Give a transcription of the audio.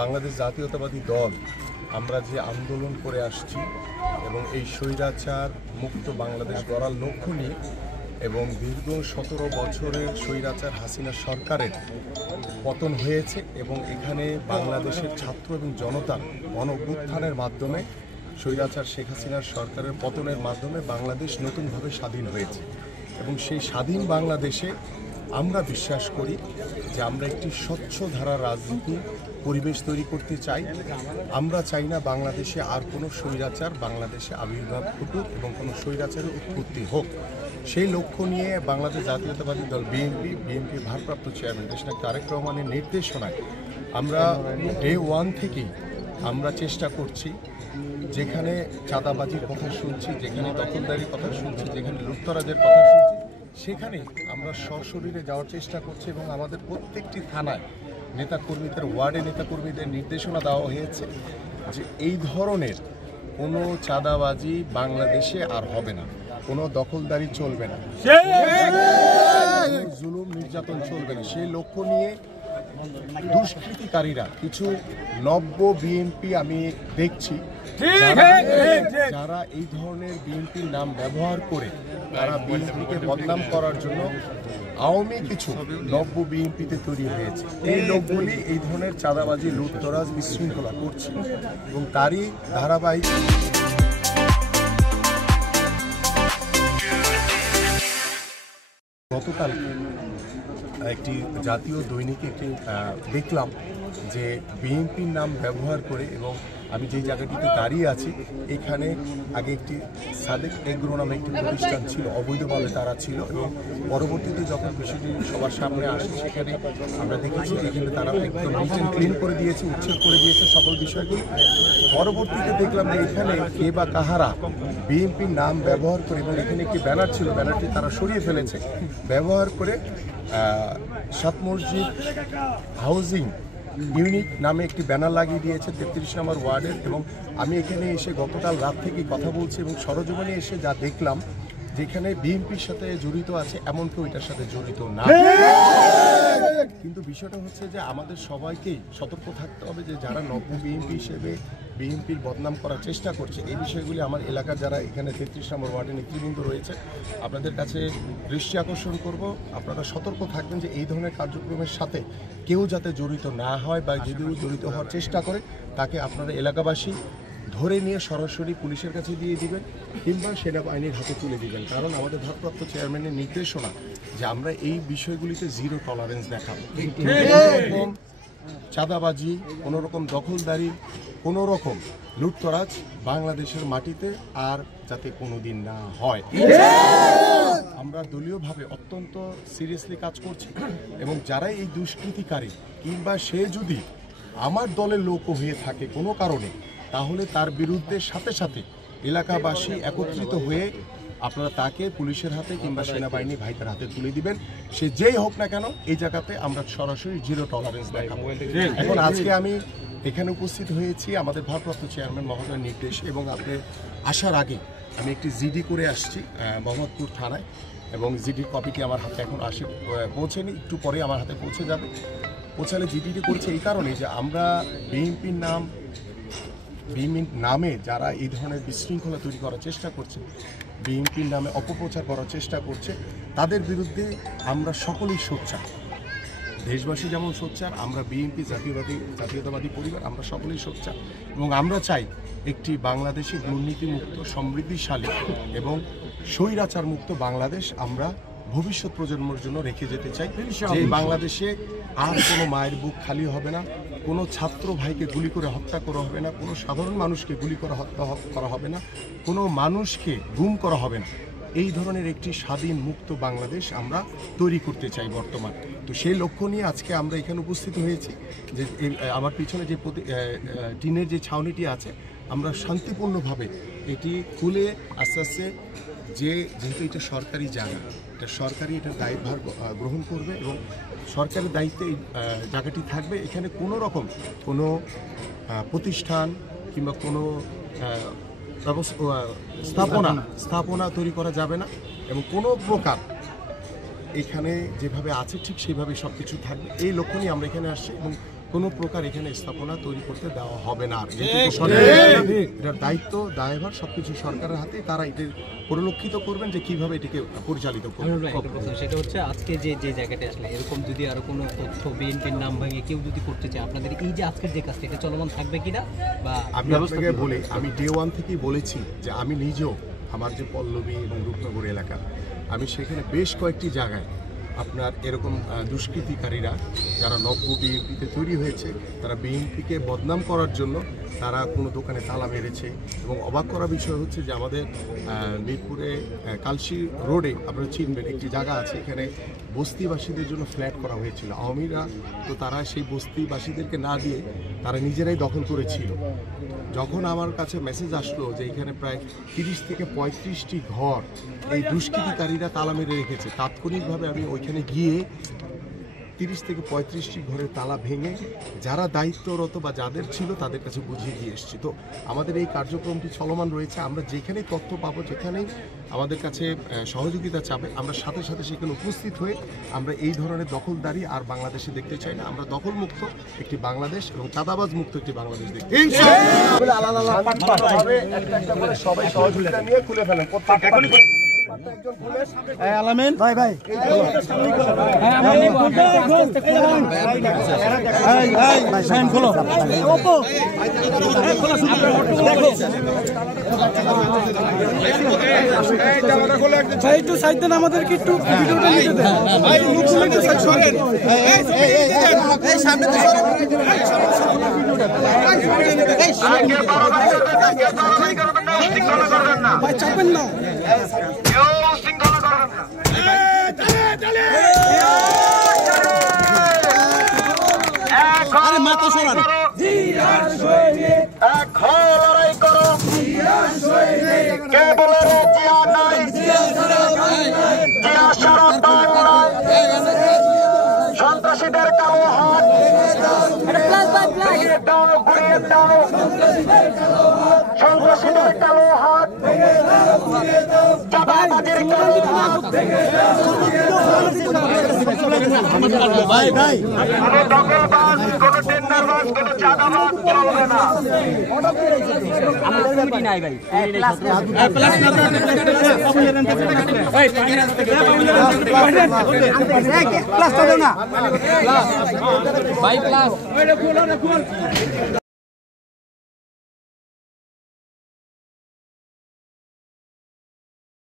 বাংলাদেশ জাতীয়তাবাদী দল আমরা যে আন্দোলন করে আসছি এবং এই স্বৈরাচার মুক্ত বাংলাদেশ গড়ার লক্ষ্য নিয়ে এবং দীর্ঘ 17 বছরের স্বৈরাচার হাসিনা সরকারের পতন হয়েছে এবং এখানে বাংলাদেশের ছাত্র এবং জনতার গণ-অভ্যুত্থানের মাধ্যমে স্বৈরাচার শেখ হাসিনার সরকারের পতনের মাধ্যমে বাংলাদেশ নতুনভাবে স্বাধীন হয়েছে এবং সেই স্বাধীন বাংলাদেশে আমরা বিশ্বাস করি যে আমরা একটি স্বচ্ছ ধারা রাজনীতি পরিবেশ তৈরি করতে চাই। আমরা চাই না বাংলাদেশে আর কোনো স্বৈরাচার বাংলাদেশে আবির্ভাব ঘটুক এবং কোনো স্বৈরাচারের উৎপত্তি হোক। সেই লক্ষ্য নিয়ে বাংলাদেশ জাতীয়তাবাদী দল বিএনপির ভারপ্রাপ্ত চেয়ারম্যান দেশনায়ক তারেক রহমানের নির্দেশনায় আমরা ডে 1 থেকেই আমরা চেষ্টা করছি, যেখানে চাঁদাবাজির কথা শুনছি, যেখানে দখলদারির কথা শুনছি, যেখানে লুটতরাজের কথা শুনছি, সেখানে আমরা সশরীরে যাওয়ার চেষ্টা করছি এবং আমাদের প্রত্যেকটি থানায় নেতাকর্মীদের ওয়ার্ডে নেতাকর্মীদের নির্দেশনা দেওয়া হয়েছে যে এই ধরনের কোনো চাঁদাবাজি বাংলাদেশে আর হবে না, কোনো দখলদারি চলবে না, জুলুম নির্যাতন চলবে না। সেই লক্ষ্য নিয়ে দুষ্কৃতিকারীরা কিছু নব্য বিএনপি আমি দেখছি যারা এই ধরনের বিএনপির নাম ব্যবহার করে তারা বিএনপিকে বদনাম করার জন্য আওয়ামী কিছু নব্য বিএনপিতে তৈরি হয়েছে। এই লোকগুলি এই ধরনের চাঁদাবাজি লুটতরাজ বিশৃঙ্খলা করছে এবং তারই ধারাবাহিক গতকাল একটি জাতীয় দৈনিকে একটি দেখলাম যে বিএনপির নাম ব্যবহার করে, এবং আমি যেই জায়গাটিতে দাঁড়িয়ে আছি এখানে আগে একটি সাদেক এগ্রো নামে একটি প্রতিষ্ঠান ছিল, অবৈধভাবে তারা ছিল, এবং পরবর্তীতে যখন বিষয়টি সবার সামনে আসে সেখানে আমরা দেখেছি এখানে তারা একদম রিটেন ক্লিন করে দিয়েছে, উচ্ছেদ করে দিয়েছে সকল বিষয়গুলি। পরবর্তীতে দেখলাম যে এখানে কে বা কাহারা বিএনপির নাম ব্যবহার করে, এবং এখানে একটি ব্যানার ছিল, ব্যানারটি তারা সরিয়ে ফেলেছে, ব্যবহার করে সাত মসজিদ হাউজিং ইউনিট নামে একটি ব্যানার লাগিয়ে দিয়েছে 33 নম্বর ওয়ার্ডের। এবং আমি এখানে এসে গতকাল রাত থেকে কথা বলছি এবং সরজমিনে এসে যা দেখলাম যেখানে বিএনপির সাথে জড়িত আছে এমন কেউ এটার সাথে জড়িত না। কিন্তু বিষয়টা হচ্ছে যে আমাদের সবাইকেই সতর্ক থাকতে হবে যে যারা নব্য বিএনপি হিসেবে বিএনপির বদনাম করার চেষ্টা করছে, এই বিষয়গুলি আমার এলাকার যারা এখানে 33 নম্বর ওয়ার্ডে নেতৃবৃন্দ রয়েছে আপনাদের কাছে দৃষ্টি আকর্ষণ করব, আপনারা সতর্ক থাকবেন যে এই ধরনের কার্যক্রমের সাথে কেউ যাতে জড়িত না হয় বা যদি জড়িত হওয়ার চেষ্টা করে তাকে আপনারা এলাকাবাসী ধরে নিয়ে সরাসরি পুলিশের কাছে দিয়ে দিবেন কিংবা সেনাবাহিনীর হাতে তুলে দিবেন। কারণ আমাদের ভারপ্রাপ্ত চেয়ারম্যানের নির্দেশনা যে আমরা এই বিষয়গুলিতে জিরো টলারেন্স দেখাবো। কোনোরকম চাঁদাবাজি, কোনোরকম দখলদারি, কোনোরকম লুটতরাজ বাংলাদেশের মাটিতে আর যাতে কোনোদিন না হয়। আমরা দলীয়ভাবে অত্যন্ত সিরিয়াসলি কাজ করছি এবং যারা এই দুষ্কৃতিকারী কিংবা সে যদি আমার দলের লোক হয়ে থাকে কোনো কারণে, তাহলে তার বিরুদ্ধে সাথে সাথে এলাকাবাসী একত্রিত হয়ে আপনারা তাকে পুলিশের হাতে কিংবা সেনাবাহিনী ভাইদের হাতে তুলে দিবেন। সে যেই হোক না কেন এই জায়গাতে আমরা সরাসরি জিরো টলারেন্স দেখাবো। এখন আজকে আমি এখানে উপস্থিত হয়েছি আমাদের ভারপ্রাপ্ত চেয়ারম্যান মহোদয়ের নির্দেশ, এবং আপনি আসার আগে আমি একটি জিডি করে আসছি মোহাম্মদপুর থানায়, এবং জিডির কপিটি আমার হাতে এখন পৌঁছেনি, একটু পরে আমার হাতে পৌঁছে যাবে। পৌঁছালে জিডিটি করছে এই কারণে যে আমরা বিএনপির নামে যারা এই ধরনের বিশৃঙ্খলা তৈরি করার চেষ্টা করছে, বিএনপির নামে অপপ্রচার করার চেষ্টা করছে, তাদের বিরুদ্ধে আমরা সকলেই সোচ্চার। দেশবাসী যেমন সোচ্চার, আমরা বিএনপি জাতীয়তাবাদী পরিবার আমরা সকলেই সোচ্চার, এবং আমরা চাই একটি বাংলাদেশে দুর্নীতিমুক্ত, সমৃদ্ধিশালী এবং স্বৈরাচার মুক্ত বাংলাদেশ আমরা ভবিষ্যৎ প্রজন্মের জন্য রেখে যেতে চাই। যে বাংলাদেশে আর কোনো মায়ের বুক খালি হবে না, কোনো ছাত্র ভাইকে গুলি করে হত্যা করা হবে না, কোনো সাধারণ মানুষকে গুলি করে হত্যা করা হবে না, কোনো মানুষকে গুম করা হবে না। এই ধরনের একটি স্বাধীন মুক্ত বাংলাদেশ আমরা তৈরি করতে চাই বর্তমান। তো সেই লক্ষ্য নিয়ে আজকে আমরা এখানে উপস্থিত হয়েছি যে আমার পিছনে যে টিনের যে ছাউনিটি আছে আমরা শান্তিপূর্ণভাবে এটি খুলে আস্তে আস্তে যেহেতু এটা সরকারি জায়গা, এটা সরকারি এটার দায়িত্বভার গ্রহণ করবে এবং সরকারের দায়িত্বে এই জায়গাটি থাকবে। এখানে কোনো রকম কোনো প্রতিষ্ঠান কিংবা কোনো স্থাপনা তৈরি করা যাবে না, এবং কোনো প্রকার এখানে যেভাবে আছে ঠিক সেইভাবে সব কিছু থাকবে। এই লক্ষ্য নিয়ে আমরা এখানে আসছি এবং কোনো প্রকার এখানে স্থাপনা তৈরি করতে দেওয়া হবে না। এটার দায়িত্ব দায়ভার সবকিছু সরকারের হাতে, তারা এটি পরিলক্ষিত করবেন যে কিভাবে এটিকে পরিচালিত করবেন। সেটা হচ্ছে আজকে যে জায়গাটা আসলে এরকম যদি আরো কোনো তথ্য বিএনপির নাম ভাঙে কেউ যদি করতে চায়, আপনাদের এই যে আজকের যে কাজটা এটা চলমান থাকবে কিনা বা আমি আপনাকে বলি, আমি ডে 1 থেকেই বলেছি যে আমি নিজেও আমার যে পল্লবী এবং রূপনগর এলাকা, আমি সেখানে বেশ কয়েকটি জায়গায় আপনার এরকম দুষ্কৃতিকারীরা যারা নব্য বিএনপিতে তৈরি হয়েছে, তারা বিএনপিকে বদনাম করার জন্য তারা কোনো দোকানে তালা মেরেছে। এবং অবাক করা বিষয় হচ্ছে যে আমাদের মিরপুরে কালশি রোডে আপনারা চিনবেন একটি জায়গা আছে, এখানে বস্তিবাসীদের জন্য ফ্ল্যাট করা হয়েছিল আওয়ামীরা, তো তারা সেই বস্তিবাসীদেরকে না দিয়ে তারা নিজেরাই দখল করেছিল। যখন আমার কাছে মেসেজ আসলো যে এখানে প্রায় 30 থেকে 35টি ঘর এই দুষ্কৃতিকারীরা তালা মেরে রেখেছে, তাৎক্ষণিকভাবে আমি ওইখানে গিয়ে 30 থেকে 35টি ঘরের তালা ভেঙে যারা দায়িত্বরত বা যাদের ছিল তাদের কাছে বুঝিয়ে দিয়ে এসেছি। তো আমাদের এই কার্যক্রমটি চলমান রয়েছে। আমরা যেখানেই তথ্য পাবো, যেখানেই আমাদের কাছে সহযোগিতা চাবে, আমরা সাথে সাথে সেখানে উপস্থিত হয়ে আমরা এই ধরনের দখলদারি আর বাংলাদেশে দেখতে চাই না। আমরা দখলমুক্ত একটি বাংলাদেশ এবং চাঁদাবাজ মুক্ত একটি বাংলাদেশ দেখতে চাই। সবাই সহযোগিতা নিয়ে খুলে ফেলেন। আলামিন ভাই ভাই খোলো ভাই, একটু সাইড দেন, আমাদেরকে একটু ভিডিওটা নিতে দেন ভাই। মুখগুলো একটু সাইড সরেন, এই সামনে তো সরেন, ভাই চাপেন না, আরে মাথা সরান। সন্ত্রাসীদের কালো হাত সন্ত্রাসীদের কালো হাত চাঁদাবাজির কালো হাত। ভাই ভাই কোনো দখলবাজ, কোনো টেন্ডারবাজ, কোনো চাঁদাবাজ চলবে না। ভাই প্লাস